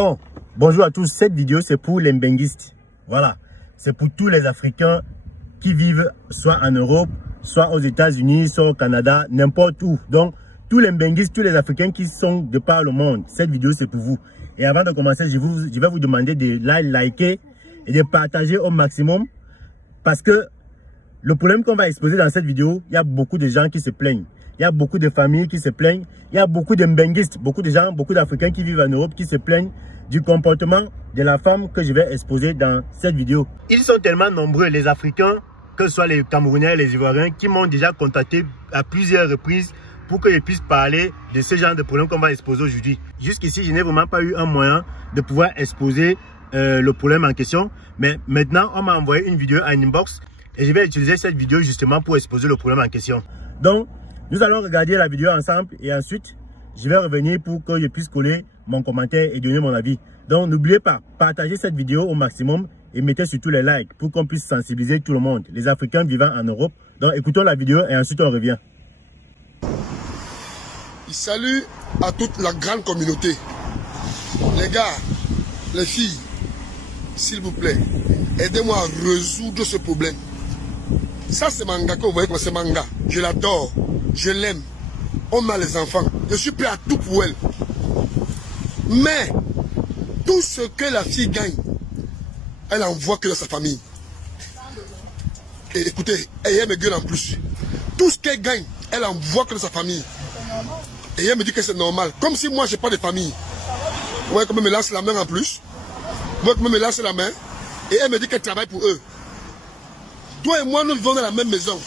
Bon, bonjour à tous. Cette vidéo, c'est pour les mbenguistes. Voilà. C'est pour tous les Africains qui vivent soit en Europe, soit aux États-Unis, soit au Canada, n'importe où. Donc, tous les mbenguistes, tous les Africains qui sont de par le monde, cette vidéo, c'est pour vous. Et avant de commencer, je vais vous demander de liker et de partager au maximum. Parce que le problème qu'on va exposer dans cette vidéo, il y a beaucoup de gens qui se plaignent. Il y a beaucoup de familles qui se plaignent. Il y a beaucoup de mbenguistes, beaucoup de gens, beaucoup d'Africains qui vivent en Europe qui se plaignent du comportement de la femme que je vais exposer dans cette vidéo. Ils sont tellement nombreux, les Africains, que ce soit les Camerounais, les Ivoiriens, qui m'ont déjà contacté à plusieurs reprises pour que je puisse parler de ce genre de problème qu'on va exposer aujourd'hui. Jusqu'ici, je n'ai vraiment pas eu un moyen de pouvoir exposer le problème en question. Mais maintenant, on m'a envoyé une vidéo en inbox et je vais utiliser cette vidéo justement pour exposer le problème en question. Donc, nous allons regarder la vidéo ensemble et ensuite, je vais revenir pour que je puisse coller mon commentaire et donner mon avis. Donc, n'oubliez pas, partagez cette vidéo au maximum et mettez surtout les likes pour qu'on puisse sensibiliser tout le monde, les Africains vivant en Europe. Donc, écoutons la vidéo et ensuite on revient. Salut à toute la grande communauté. Les gars, les filles, s'il vous plaît, aidez-moi à résoudre ce problème. Ça, c'est Manga que vous voyez comme c'est Manga. Je l'adore, je l'aime. On a les enfants. Je suis prêt à tout pour elle. Mais, tout ce que la fille gagne, elle envoie que dans sa famille. Et écoutez, elle me gueule en plus. Tout ce qu'elle gagne, elle envoie que dans sa famille. Et elle me dit que c'est normal. Comme si moi, je n'ai pas de famille. Vous voyez comment elle me lance la main en plus. Vous voyez comment elle me lance la main. Et elle me dit qu'elle travaille pour eux. Toi et moi, nous vivons dans la même maison.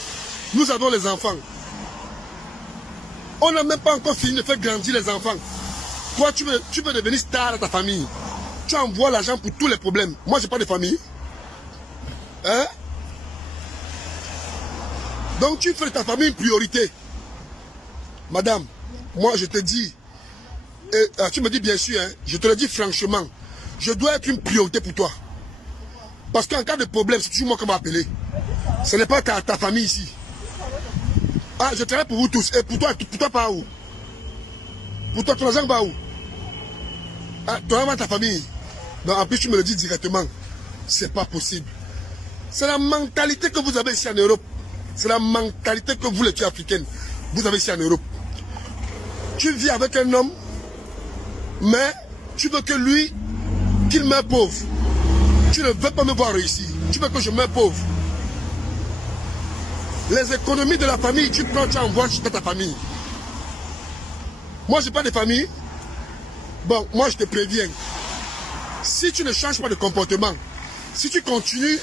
Nous avons les enfants. On n'a même pas encore fini de faire grandir les enfants. Toi, tu veux devenir star dans ta famille. Tu envoies l'argent pour tous les problèmes. Moi, je n'ai pas de famille. Hein? Donc, tu fais de ta famille une priorité. Madame, moi, je te dis, tu me dis bien sûr, hein, je te le dis franchement, je dois être une priorité pour toi. Parce qu'en cas de problème, c'est toujours moi qu'on va appeler. Ce n'est pas ta famille ici. Ah, je travaille pour vous tous. Et pour toi pas où? Pour toi, ton argent va où? Ah, toi, ta famille. Donc, en plus, tu me le dis directement. C'est pas possible. C'est la mentalité que vous avez ici en Europe. C'est la mentalité que vous, les filles africaines, vous avez ici en Europe. Tu vis avec un homme, mais tu veux que lui, qu'il meure pauvre. Tu ne veux pas me voir réussir. Tu veux que je meure pauvre. Les économies de la famille, tu prends, tu envoies dans ta famille. Moi, je n'ai pas de famille. Bon, moi, je te préviens. Si tu ne changes pas de comportement, si tu continues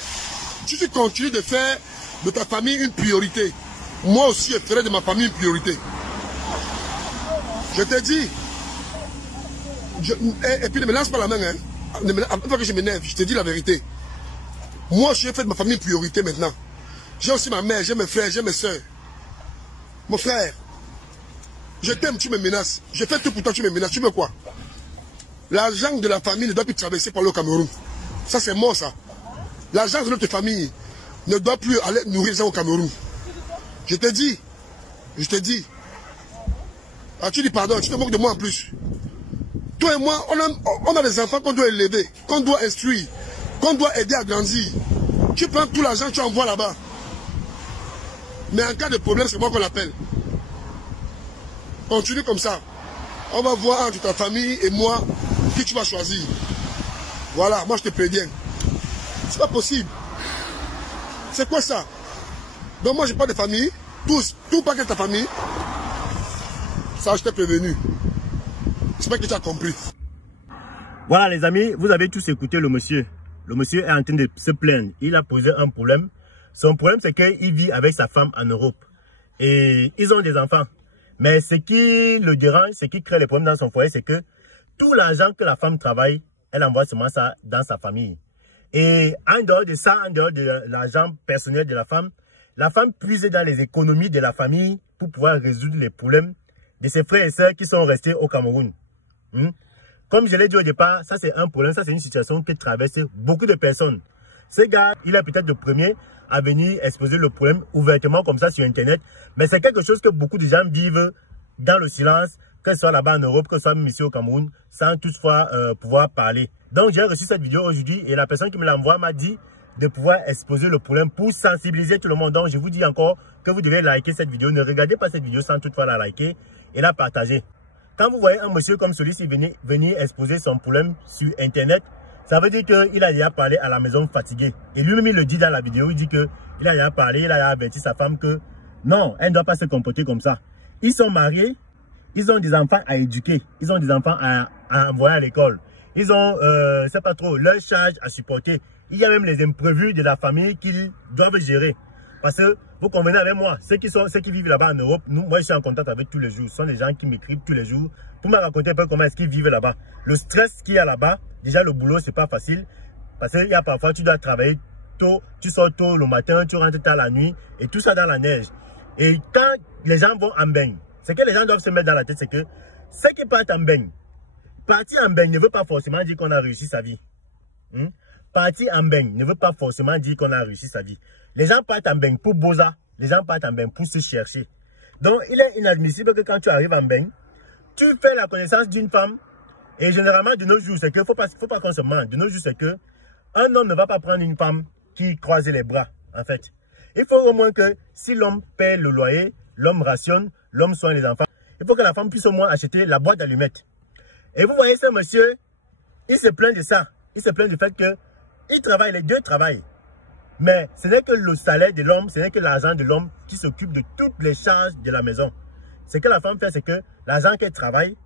de faire de ta famille une priorité, moi aussi, je ferai de ma famille une priorité. Je te dis. Et puis, ne me lance pas la main. Hein. Avant que je m'énerve, je te dis la vérité. Moi, je fais de ma famille une priorité maintenant. J'ai aussi ma mère, j'ai mes frères, j'ai mes soeurs. Mon frère, je t'aime, tu me menaces. Je fais tout pour toi, tu me menaces. Tu veux quoi? L'argent de la famille ne doit plus traverser par le Cameroun. Ça, c'est mort, ça. L'argent de notre famille ne doit plus aller nourrir les gens au Cameroun. Je te dis. Ah, tu dis pardon, tu te moques de moi en plus. Toi et moi, on a des enfants qu'on doit élever, qu'on doit instruire, qu'on doit aider à grandir. Tu prends tout l'argent, tu envoies là-bas. Mais en cas de problème, c'est moi qu'on l'appelle. Continue comme ça. On va voir entre ta famille et moi qui tu vas choisir. Voilà, moi je te préviens. C'est pas possible. C'est quoi ça? Donc moi j'ai pas de famille. Tout pas que ta famille. Ça je t'ai prévenu. J'espère que tu as compris. Voilà les amis, vous avez tous écouté le monsieur. Le monsieur est en train de se plaindre. Il a posé un problème. Son problème, c'est qu'il vit avec sa femme en Europe. Et ils ont des enfants. Mais ce qui le dérange, ce qui crée les problèmes dans son foyer, c'est que tout l'argent que la femme travaille, elle envoie seulement ça dans sa famille. Et en dehors de ça, en dehors de l'argent personnel de la femme puise dans les économies de la famille pour pouvoir résoudre les problèmes de ses frères et sœurs qui sont restés au Cameroun. Comme je l'ai dit au départ, ça c'est un problème, ça c'est une situation qui traverse beaucoup de personnes. Ce gars, il est peut-être le premier à venir exposer le problème ouvertement comme ça sur Internet. Mais c'est quelque chose que beaucoup de gens vivent dans le silence, que ce soit là-bas en Europe, que ce soit même ici au Cameroun, sans toutefois pouvoir parler. Donc j'ai reçu cette vidéo aujourd'hui et la personne qui me l'envoie m'a dit de pouvoir exposer le problème pour sensibiliser tout le monde. Donc je vous dis encore que vous devez liker cette vidéo. Ne regardez pas cette vidéo sans toutefois la liker et la partager. Quand vous voyez un monsieur comme celui-ci venir exposer son problème sur Internet, ça veut dire qu'il a déjà parlé à la maison fatigué. Et lui-même, il le dit dans la vidéo, il dit qu'il a déjà parlé, il a déjà averti sa femme que non, elle ne doit pas se comporter comme ça. Ils sont mariés, ils ont des enfants à éduquer, ils ont des enfants à envoyer à l'école. Ils ont, c'est pas trop, leur charge à supporter. Il y a même les imprévus de la famille qu'ils doivent gérer. Parce que vous convenez avec moi, ceux qui vivent là-bas en Europe, moi je suis en contact avec tous les jours. Ce sont des gens qui m'écrivent tous les jours pour me raconter un peu comment est-ce qu'ils vivent là-bas. Le stress qu'il y a là-bas, déjà le boulot c'est pas facile. Parce qu'il y a parfois tu dois travailler tôt, tu sors tôt le matin, tu rentres tard la nuit et tout ça dans la neige. Et quand les gens vont en baigne, ce que les gens doivent se mettre dans la tête, c'est que ceux qui partent en baigne, partir en baigne ne veut pas forcément dire qu'on a réussi sa vie. Partir en baigne ne veut pas forcément dire qu'on a réussi sa vie. Les gens partent en baigne pour Boza, les gens partent en baigne pour se chercher. Donc il est inadmissible que quand tu arrives en baigne, tu fais la connaissance d'une femme. Et généralement de nos jours, c'est que faut pas qu'on se mente. De nos jours, c'est que un homme ne va pas prendre une femme qui croise les bras, en fait. Il faut au moins que si l'homme paie le loyer, l'homme rationne, l'homme soigne les enfants, il faut que la femme puisse au moins acheter la boîte d'allumettes. Et vous voyez ce monsieur, il se plaint de ça. Il se plaint du fait qu'il travaille, les deux travaillent. Mais ce n'est que le salaire de l'homme, ce n'est que l'argent de l'homme qui s'occupe de toutes les charges de la maison. Ce que la femme fait, c'est que l'argent qu'elle travaille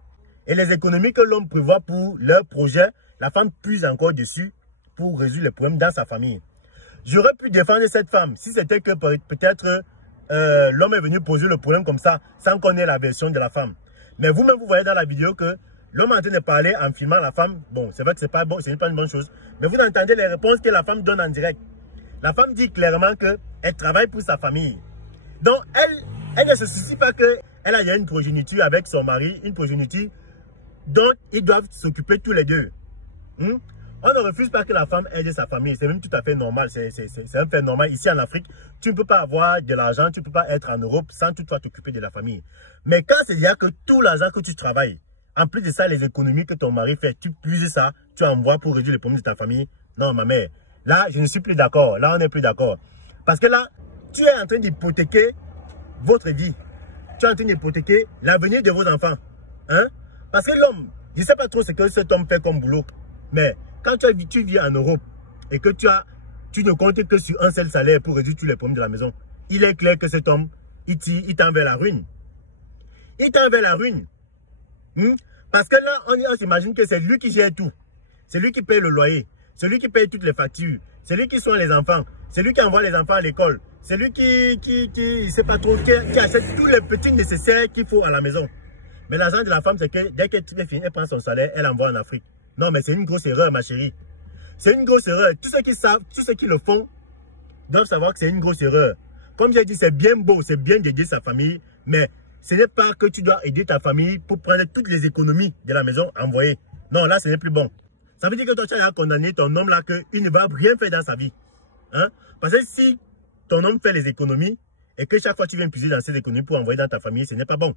et les économies que l'homme prévoit pour leur projet, la femme puise encore dessus pour résoudre les problèmes dans sa famille. J'aurais pu défendre cette femme si c'était que peut-être l'homme est venu poser le problème comme ça, sans qu'on ait la version de la femme. Mais vous-même, vous voyez dans la vidéo que l'homme est en train de parler en filmant la femme. Bon, c'est vrai que ce n'est pas bon, c'est pas une bonne chose. Mais vous entendez les réponses que la femme donne en direct. La femme dit clairement qu'elle travaille pour sa famille. Donc, elle ne se soucie pas qu'elle a une progéniture avec son mari, une progéniture dont ils doivent s'occuper tous les deux. On ne refuse pas que la femme aide sa famille. C'est même tout à fait normal. C'est un fait normal. Ici en Afrique, tu ne peux pas avoir de l'argent, tu ne peux pas être en Europe sans toutefois t'occuper de la famille. Mais quand il y a que tout l'argent que tu travailles, en plus de ça, les économies que ton mari fait, tu puises ça, tu envoies pour réduire les problèmes de ta famille. Non, ma mère, là, je ne suis plus d'accord. Là, on n'est plus d'accord. Parce que là, tu es en train d'hypothéquer votre vie. Tu es en train d'hypothéquer l'avenir de vos enfants. Parce que l'homme, je ne sais pas trop ce que cet homme fait comme boulot. Mais quand tu vis en Europe et que tu ne comptes que sur un seul salaire pour résoudre tous les problèmes de la maison, il est clair que cet homme, il tend vers la ruine. Il tend vers la ruine. Parce que là, on s'imagine que c'est lui qui gère tout. C'est lui qui paye le loyer. C'est lui qui paye toutes les factures. C'est lui qui soigne les enfants. C'est lui qui envoie les enfants à l'école. C'est lui qui sait pas trop, qui achète tous les petits nécessaires qu'il faut à la maison. Mais l'argent de la femme, c'est que dès qu'elle finit, elle prend son salaire, elle envoie en Afrique. Non, mais c'est une grosse erreur, ma chérie. C'est une grosse erreur. Tous ceux qui savent, tous ceux qui le font, doivent savoir que c'est une grosse erreur. Comme j'ai dit, c'est bien beau, c'est bien d'aider sa famille, mais ce n'est pas que tu dois aider ta famille pour prendre toutes les économies de la maison envoyées. Non, là, ce n'est plus bon. Ça veut dire que toi, tu as condamné ton homme là, qu'il ne va rien faire dans sa vie. Parce que si ton homme fait les économies et que chaque fois tu viens puiser dans ces économies pour envoyer dans ta famille, ce n'est pas bon.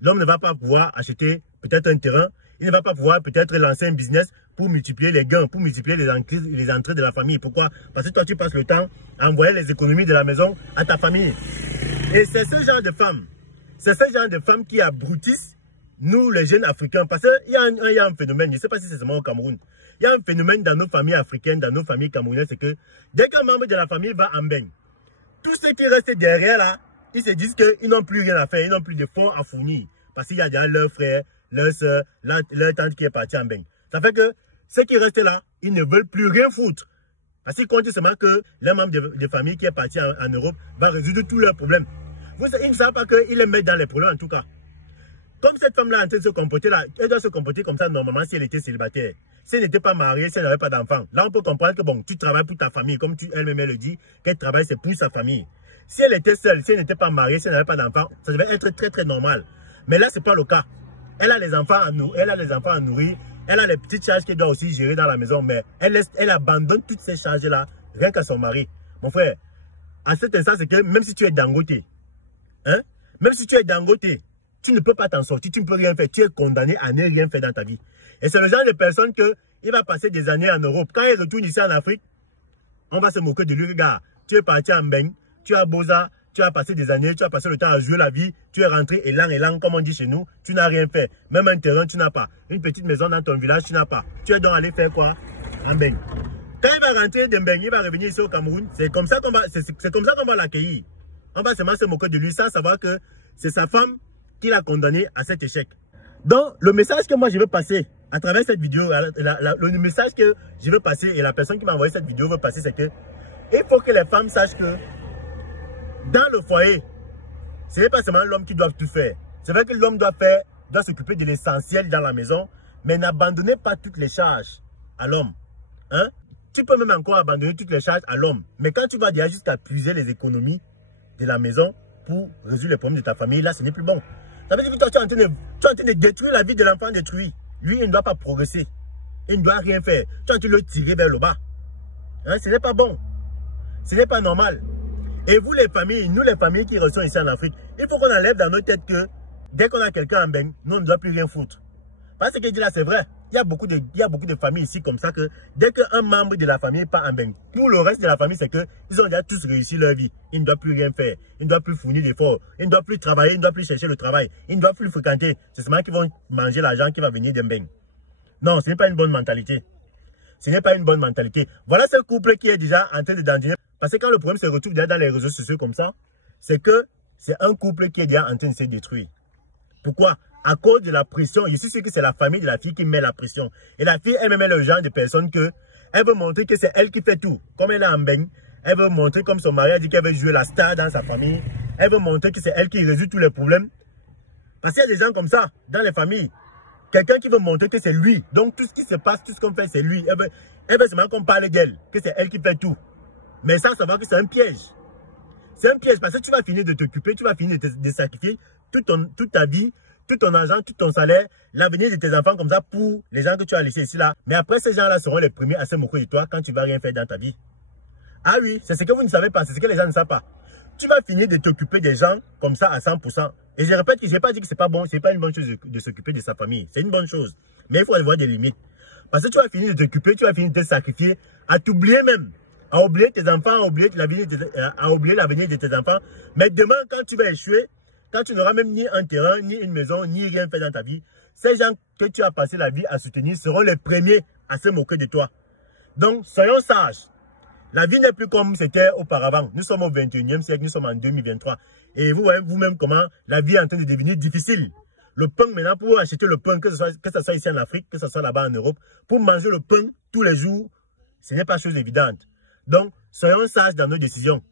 L'homme ne va pas pouvoir acheter peut-être un terrain, il ne va pas pouvoir peut-être lancer un business pour multiplier les gains, pour multiplier les entrées de la famille. Pourquoi? Parce que toi, tu passes le temps à envoyer les économies de la maison à ta famille. Et c'est ce genre de femmes, qui abrutissent nous, les jeunes Africains. Parce qu'il y a un phénomène, je ne sais pas si c'est seulement au Cameroun, il y a un phénomène dans nos familles africaines, dans nos familles camerounaises, c'est que dès qu'un membre de la famille va en baigne, tous ceux qui restent derrière là, ils se disent qu'ils n'ont plus rien à faire, ils n'ont plus de fonds à fournir. Parce qu'il y a déjà leur frère, leur soeur, leur tante qui est partie en baigne. Ça fait que ceux qui restent là, ils ne veulent plus rien foutre. Parce qu'ils comptent seulement que l'un membre de famille qui est parti en Europe va résoudre tous leurs problèmes. Ils ne savent pas qu'ils les mettent dans les problèmes en tout cas. Comme cette femme-là est en train de se comporter là, elle doit se comporter comme ça normalement si elle était célibataire. Si elle n'était pas mariée, si elle n'avait pas d'enfant. Là, on peut comprendre que bon, tu travailles pour ta famille. Comme elle-même le dit, qu'elle travaille, c'est pour sa famille. Si elle était seule, si elle n'était pas mariée, si elle n'avait pas d'enfant, ça devait être très très normal. Mais là, ce n'est pas le cas. Elle a les enfants à nourrir, elle a les petites charges qu'elle doit aussi gérer dans la maison, mais elle abandonne toutes ces charges-là, rien qu'à son mari. Mon frère, à cet instant, c'est que même si tu es Dangote, même si tu es Dangote, tu ne peux pas t'en sortir, tu ne peux rien faire. Tu es condamné à ne rien faire dans ta vie. Et c'est le genre de personne il va passer des années en Europe. Quand il retourne ici en Afrique, on va se moquer de lui. Regarde, tu es parti en Mbeng, tu as Boza, tu as passé des années, tu as passé le temps à jouer la vie, tu es rentré élan, comme on dit chez nous, tu n'as rien fait. Même un terrain, tu n'as pas. Une petite maison dans ton village, tu n'as pas. Tu es donc allé faire quoi? En Mbeng. Quand il va rentrer de Mbeng, il va revenir ici au Cameroun. C'est comme ça qu'on va l'accueillir. On va seulement se moquer de lui, sans savoir que c'est sa femme qui l'a condamné à cet échec. Donc, le message que moi je veux passer à travers cette vidéo, le message que je veux passer et la personne qui m'a envoyé cette vidéo veut passer, c'est que il faut que les femmes sachent que dans le foyer, ce n'est pas seulement l'homme qui doit tout faire. C'est vrai que l'homme doit s'occuper de l'essentiel dans la maison, mais n'abandonnez pas toutes les charges à l'homme. Hein? Tu peux même encore abandonner toutes les charges à l'homme. Mais quand tu vas déjà jusqu'à puiser les économies de la maison pour résoudre les problèmes de ta famille, là, ce n'est plus bon. Ça veut dire que toi, tu es en train de détruire la vie de l'enfant détruit. Lui, il ne doit pas progresser. Il ne doit rien faire. Tu es en train de le tirer vers le bas. Hein? Ce n'est pas bon. Ce n'est pas normal. Et vous, les familles, nous, les familles qui restent ici en Afrique, il faut qu'on enlève dans nos têtes que dès qu'on a quelqu'un en Mbeng, nous, on ne doit plus rien foutre. Parce que ce qu'il dit là, c'est vrai. Il y a beaucoup de familles ici comme ça que dès qu'un membre de la famille part en Mbeng, pour le reste de la famille, c'est qu'ils ont déjà tous réussi leur vie. Ils ne doivent plus rien faire. Ils ne doivent plus fournir d'efforts. Ils ne doivent plus travailler. Ils ne doivent plus chercher le travail. Ils ne doivent plus fréquenter. C'est seulement qu'ils vont manger l'argent qui va venir de Mbeng. Non, ce n'est pas une bonne mentalité. Ce n'est pas une bonne mentalité. Voilà ce couple qui est déjà en train de dandiner. Parce que quand le problème se retrouve déjà dans les réseaux sociaux comme ça, c'est que c'est un couple qui est déjà en train de se détruire. Pourquoi? À cause de la pression. Je suis sûr que c'est la famille de la fille qui met la pression. Et la fille, elle met le genre de personne que elle veut montrer que c'est elle qui fait tout. Comme elle est en Mbeng, elle veut montrer comme son mari a dit qu'elle veut jouer la star dans sa famille. Elle veut montrer que c'est elle qui résout tous les problèmes. Parce qu'il y a des gens comme ça dans les familles. Quelqu'un qui veut montrer que c'est lui. Donc tout ce qui se passe, tout ce qu'on fait, c'est lui. Elle veut seulement qu'on parle d'elle, que c'est elle qui fait tout. Mais ça, ça va que c'est un piège. C'est un piège parce que tu vas finir de t'occuper, tu vas finir de sacrifier toute ta vie, tout ton argent, tout ton salaire, l'avenir de tes enfants comme ça pour les gens que tu as laissés ici là. Mais après, ces gens-là seront les premiers à se moquer de toi quand tu ne vas rien faire dans ta vie. Ah oui, c'est ce que vous ne savez pas, c'est ce que les gens ne savent pas. Tu vas finir de t'occuper des gens comme ça à 100%. Et je répète que je n'ai pas dit que c'est pas bon, c'est pas une bonne chose de s'occuper de sa famille. C'est une bonne chose. Mais il faut avoir des limites. Parce que tu vas finir de t'occuper, tu vas finir de te sacrifier, à t'oublier même. À oublier tes enfants, à oublier l'avenir de tes enfants. Mais demain, quand tu vas échouer, quand tu n'auras même ni un terrain, ni une maison, ni rien fait dans ta vie, ces gens que tu as passé la vie à soutenir seront les premiers à se moquer de toi. Donc, soyons sages. La vie n'est plus comme c'était auparavant. Nous sommes au 21e siècle, nous sommes en 2023. Et vous voyez vous-même comment la vie est en train de devenir difficile. Le pain, maintenant, pour acheter le pain, que ce soit ici en Afrique, que ce soit là-bas en Europe, pour manger le pain tous les jours, ce n'est pas chose évidente. Donc, soyons sages dans nos décisions.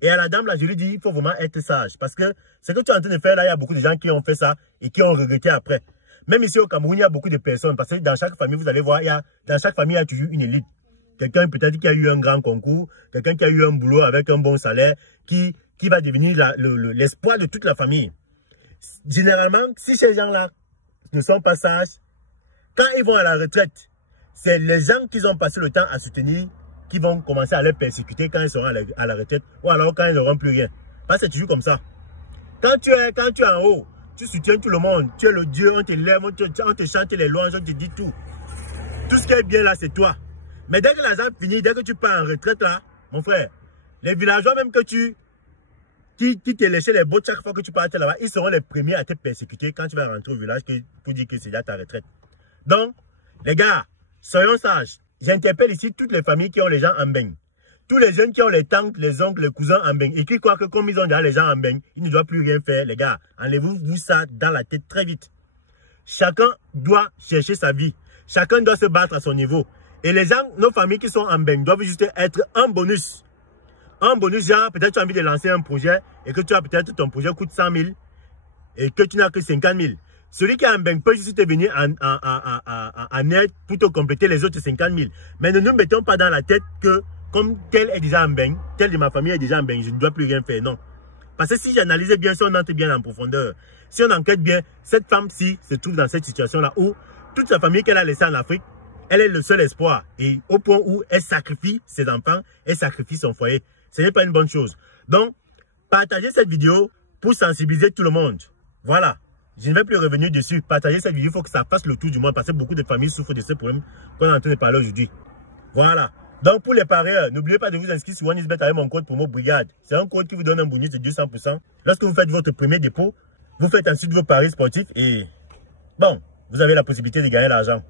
Et à la dame, là, je lui dis, il faut vraiment être sage. Parce que ce que tu es en train de faire, là, il y a beaucoup de gens qui ont fait ça et qui ont regretté après. Même ici au Cameroun, il y a beaucoup de personnes. Parce que dans chaque famille, vous allez voir, dans chaque famille, il y a toujours une élite. Quelqu'un peut-être qui a eu un grand concours, quelqu'un qui a eu un boulot avec un bon salaire, qui va devenir l'espoir de toute la famille. Généralement, si ces gens-là ne sont pas sages, quand ils vont à la retraite, c'est les gens qu'ils ont passé le temps à soutenir qui vont commencer à les persécuter quand ils seront à la retraite ou alors quand ils n'auront plus rien. Parce que c'est toujours comme ça. Quand tu es en haut, tu soutiens tout le monde, tu es le Dieu, on te lève, on te chante les louanges, on te dit tout. Tout ce qui est bien là, c'est toi. Mais dès que l'argent finit, dès que tu pars en retraite là, mon frère, les villageois même que qui te léchaient les bottes chaque fois que tu partais là-bas, ils seront les premiers à te persécuter quand tu vas rentrer au village pour dire que c'est déjà ta retraite. Donc, les gars, soyons sages. J'interpelle ici toutes les familles qui ont les gens en Mbeng. Tous les jeunes qui ont les tantes, les oncles, les cousins en Mbeng et qui croient que comme ils ont déjà les gens en Mbeng, ils ne doivent plus rien faire, les gars. Enlevez-vous ça dans la tête très vite. Chacun doit chercher sa vie. Chacun doit se battre à son niveau. Et les gens, nos familles qui sont en Mbeng doivent juste être un bonus. Un bonus, genre, peut-être tu as envie de lancer un projet et que tu as peut-être ton projet coûte 100 000 et que tu n'as que 50 000. Celui qui est en Mbeng peut juste te venir en aide pour te compléter les autres 50 000. Mais ne nous mettons pas dans la tête que comme tel est déjà en Mbeng, tel de ma famille est déjà en Mbeng, je ne dois plus rien faire. Non. Parce que si j'analyse bien, si on entre bien en profondeur, si on enquête bien, cette femme-ci se trouve dans cette situation-là où toute sa famille qu'elle a laissée en Afrique, elle est le seul espoir. Et au point où elle sacrifie ses enfants, elle sacrifie son foyer. Ce n'est pas une bonne chose. Donc, partagez cette vidéo pour sensibiliser tout le monde. Voilà. Je ne vais plus revenir dessus. Partagez cette vidéo, il faut que ça fasse le tour du monde parce que beaucoup de familles souffrent de ces problèmes qu'on est en train de parler aujourd'hui. Voilà. Donc pour les parieurs, n'oubliez pas de vous inscrire sur OneXBet avec mon code promo Brigade. C'est un code qui vous donne un bonus de 200%. Lorsque vous faites votre premier dépôt, vous faites ensuite vos paris sportifs et bon, vous avez la possibilité de gagner l'argent.